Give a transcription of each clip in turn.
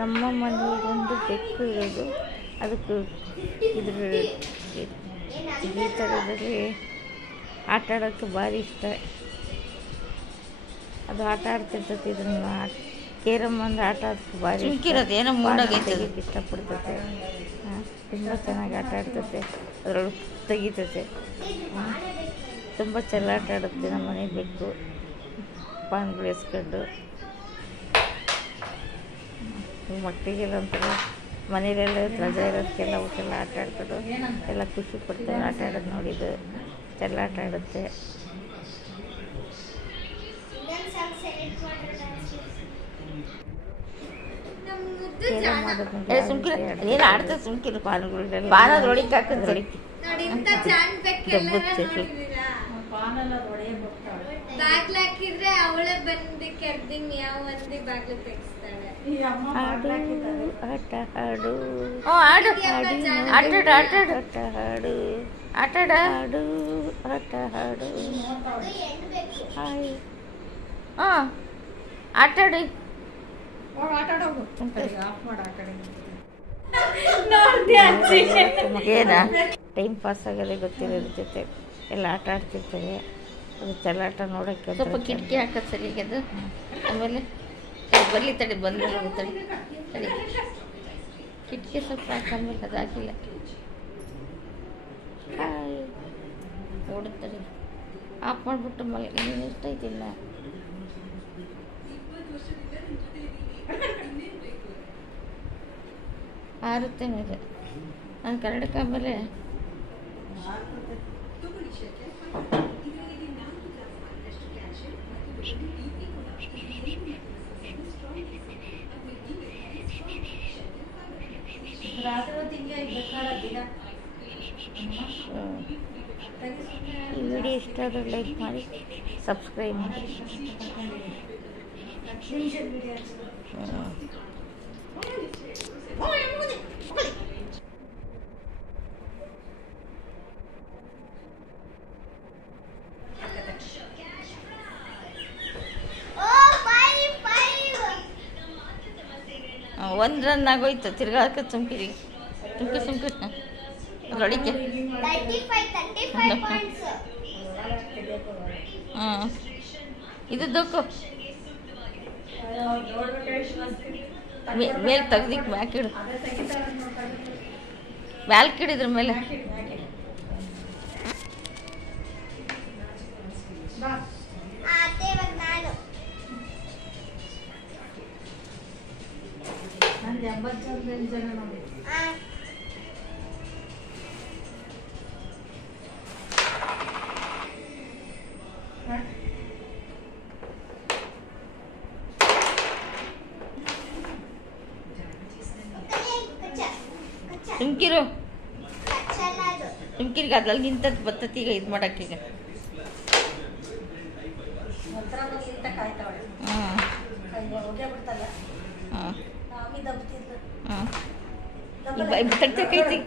ನಮ್ಮ ಮನೆಯಲ್ಲೊಂದು ಬೆಕ್ಕು ಇರೋದು. ಅದಕ್ಕೆ ಇದ್ರ ಈ ಥರದಲ್ಲಿ ಆಟ ಆಡೋಕ್ಕೆ ಭಾರಿ ಇಷ್ಟ. ಅದು ಆಟ ಆಡ್ತಿರ್ತೈತಿ. ಇದನ್ನು ಕೇರಮ್ ಅಂದ್ರೆ ಆಟ ಆಡೋಕ್ಕೆ ಭಾರಿ ಏನೋ ತೆಗಿಯೋಕ್ಕೆ ಇಷ್ಟಪಡ್ತೈತೆ. ತುಂಬ ಚೆನ್ನಾಗಿ ಆಟ ಆಡ್ತೈತೆ, ಅದರೊಳಗೆ ತೆಗಿತೈತೆ. ತುಂಬ ಚೆಲ್ಲಾಟ ಆಡುತ್ತೆ ನಮ್ಮ ಮನೆ ಬೆಕ್ಕು. ಪಾನ್ಗಳು ಎಸ್ಕೊಂಡು ಮಕ್ಕಳಿಗೆಲ್ಲ ಒಂಥರ ಮನೇಲೆಲ್ಲ ರಜೆ ಇರೋದಕ್ಕೆಲ್ಲ ಅವಕ್ಕೆಲ್ಲ ಆಟ ಆಡ್ಕೊಂಡು ಎಲ್ಲ ಖುಷಿ ಪಡ್ತಾರೆ. ಆಟ ಆಡೋದು ನೋಡಿದ್ದು ಚೆಲ್ಲಾಟ ಆಡುತ್ತೆ. ಏನು ಆಡ್ತದೆ ಸುಮ್ಕಿರು ಪಾನ್ಗಳೆಲ್ಲ ಪಾನದ್ರೊಳಗೆ ಬಾಗ್ಲಾಕಿದ್ರೆ ಅವಳೇ ಬಂದು ಕೆರ್ದಿ ಮಿಯಾವ್ ಅಂದಿ ಬಾಗ್ಲು ತೆಗಿಸ್ತಾಳೆ. ಹಾಡು ಆಟ ಹಾಡು ಆಡು ಆಟಾಡು ಆಟ ಹಾಡು ಆಟಾಡ ಹಾಡು ಆಟ ಹಾಡು. ಹಾಯ್ ಆಟಾಡಿ ಏನ ಟೈಮ್ ಪಾಸ್ ಆಗೋದೇ ಗೊತ್ತಿರೋದ್ರ ಜೊತೆ ಎಲ್ಲ ಆಟ ಆಡ್ತಿರ್ತವೆ. ಅದು ಚೆಲ್ಲಾಟ ನೋಡೋಕ್ಕೆ ಸ್ವಲ್ಪ ಕಿಟಕಿ ಹಾಕೋದು ಸರಿಯಾಗಿ ಅದು. ಆಮೇಲೆ ಬರಲಿ ತಡಿ ಬಂದು ತಡಿ ತಡಿ ಕಿಟಕಿ ಸ್ವಲ್ಪ ಹಾಕಂದ್ಮೇಲೆ ಅದು ಹಾಕಿಲ್ಲ ಓಡುತ್ತಡಿ ಆಫ್ ಮಾಡಿಬಿಟ್ಟು ಇನ್ನೇನು ಇಷ್ಟ ಐತಿಲ್ಲ. ಆರುತ್ತೆ ಮೇಲೆ ನಾನು ಕನ್ನಡಕ್ಕೆ ಆಮೇಲೆ ಈ ವಿಡಿಯೋ ಇಷ್ಟ ಆದರೆ ಲೈಕ್ ಮಾಡಿ, ಸಬ್ಸ್ಕ್ರೈಬ್ ಮಾಡಿ. ಒಂದು ರನ್ ಆಗೋಯ್ತು. ತಿರ್ಗಾ ಹಾಕೋದು ಸುಮ್ಕಿರಿ ಸುಮ್ಕಿ ಅದ್ರೊಳಗೆ ಇದು ದೊಕ್ಕು ಮೇಲೆ ತೆಗ್ದಿಕ್ ಮ್ಯಾಕಿಡು ಮ್ಯಾಲ್ಕಿಡಿದ್ರ ಮೇಲೆ ಸುಮ್ಕಿರು ಸುಮ್ಕಿರ್ಗ ಅದ್ರಲ್ಲಿ ನಿಂತದ್ದು ಬರ್ತತಿ. ಈಗ ಇದು ಮಾಡಕ್ಕೀಗ ತಗ್ತೈತಿ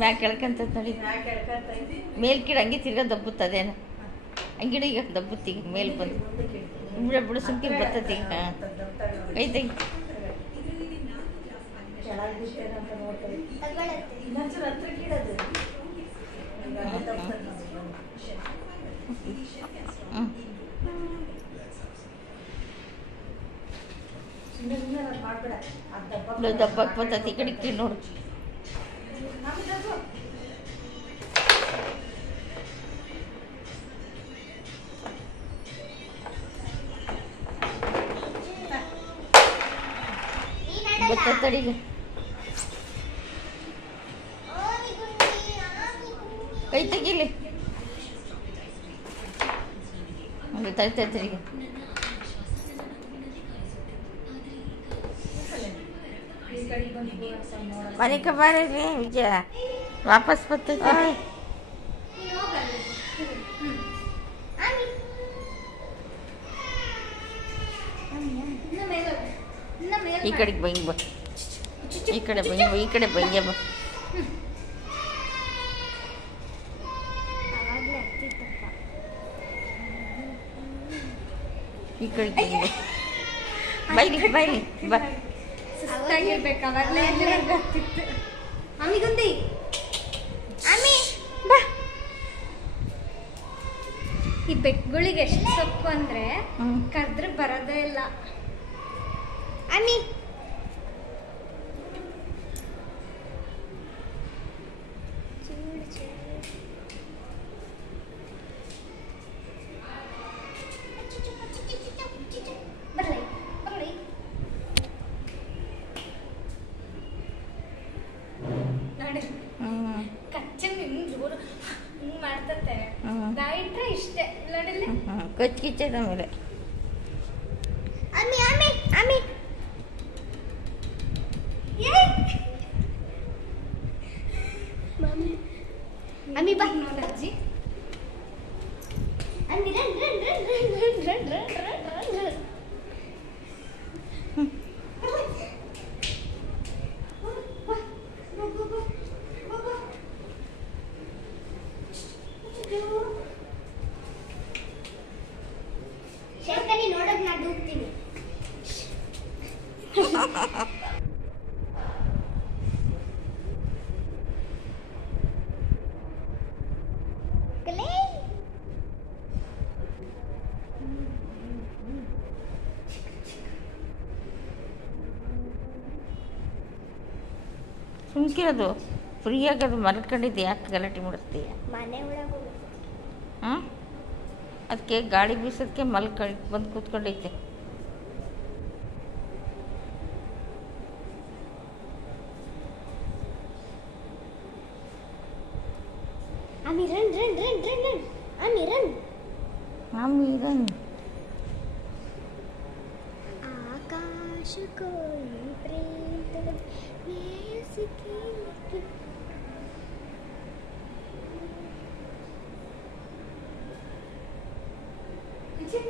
ಮ್ಯಾಕ್ ಕೆಳ್ಕಂತ ನೋಡಿ. ಮೇಲ್ಕಿಡ ಹಂಗೆ ತಿರ್ಗಾ ದಬ್ಬುತ್ತದೇನ ಹಂಗಿಡ ಈಗ ದಬ್ಬುತ್ತೀಗ ಮೇಲ್ ಬಂದು ಬಿಡ ಬಿಡು ಸುಮ್ಕಿರ್ ಬರ್ತತಿ. ಕೈ ತೆಗಿ ದಬ್ಬಕ್ಕೆ ಬರ್ತತಿ. ಈ ಕಡೆ ನೋಡು ಬರ್ತಡಿಗ ಕೈ ತೆಗಿಲಿ ಹಂಗೆ ತಡಿತೈತ್ರಿಗೆ. ಮನೆಗೆ ಬಾರಿ ವಿಜಯ ವಾಪಸ್ ಬರ್ತೈತೆ. ಈ ಕಡೆಗೆ ಬಂಗಿ ಬಾ, ಈ ಕಡೆ ಬಂಗಿ ಬಾ, ಈ ಕಡೆ ಬಂಗೆ ಬಾ. ಈ ಕಡೆ ತಿಂದು ಬೈಲಿ ಬೈಲಿ ಬಾ. ಸುಸ್ತಾಗಿರ್ಬೇಕು ಅವಾಗಲೇ ಎಲ್ಲರಿಗೂ ಆಗ್ತಿತ್ತು. ಆಮಿಗುಂದಿ ಆಮಿ ಬಾ. ಈ ಬೆಕ್ಕುಗಳಿಗೆ ಎಷ್ಟು ಸೊಪ್ಪು ಅಂದ್ರೆ ಹ್ಮ್. ಕರೆದ್ರೆ ಬರೋದೇ ಇಲ್ಲ. ಆಮಿ ಬರ್ಲಿ ಬರ್ಲಿ. ನೋಡಿ ಹ್ಮ್. ಕಚ್ಚನ್ ಹಿಂಗ್ ಜೋರು ಹಿಂಗ್ ಮಾಡ್ತತೆ. ಹ್ಮ್. ಗಾಯಿಟ್ರೆ ಇಷ್ಟೇ ನೋಡಿಲ್ಲಿ. ಕಚ್ ಕಿಚ್ಚದ ಮೇಲೆ ಆಮಿ ಆಮಿ ಆಮಿ ಆಮಿ ಬಾ ನೋಡ ಅಜ್ಜಿ. ಆಮಿ run run run run run run run run run. ಶೇಖರಿ ನೋಡೋದು ನಾ ಡೂಬ್ತೀನಿ. ಸುಮ್ಕಿರೋದು ಫ್ರೀಯಾಗಿ ಅದು ಮಲ್ಕೊಂಡಿದ್ದೆ, ಯಾಕೆ ಗಲಾಟೆ ಮಾಡಿಸ್ತೀಯ? ಮನೆ ಒಳಗೆ ಹಾಂ, ಅದಕ್ಕೆ ಗಾಳಿ ಬೀಸೋದಕ್ಕೆ ಬಂದು ಕೂತ್ಕೊಂಡೈತೆ. ಆಮಿ run run run run run. ಆಮಿ ರನ್. ಮಾಮಿ ಇದನ್ನು ಆಕಾಶ ಕೋಳಿ ಪ್ರೇತದ ಮೇಸಿಕೆ ಮಕ್ಕಳು. ಅಜ್ಜಿ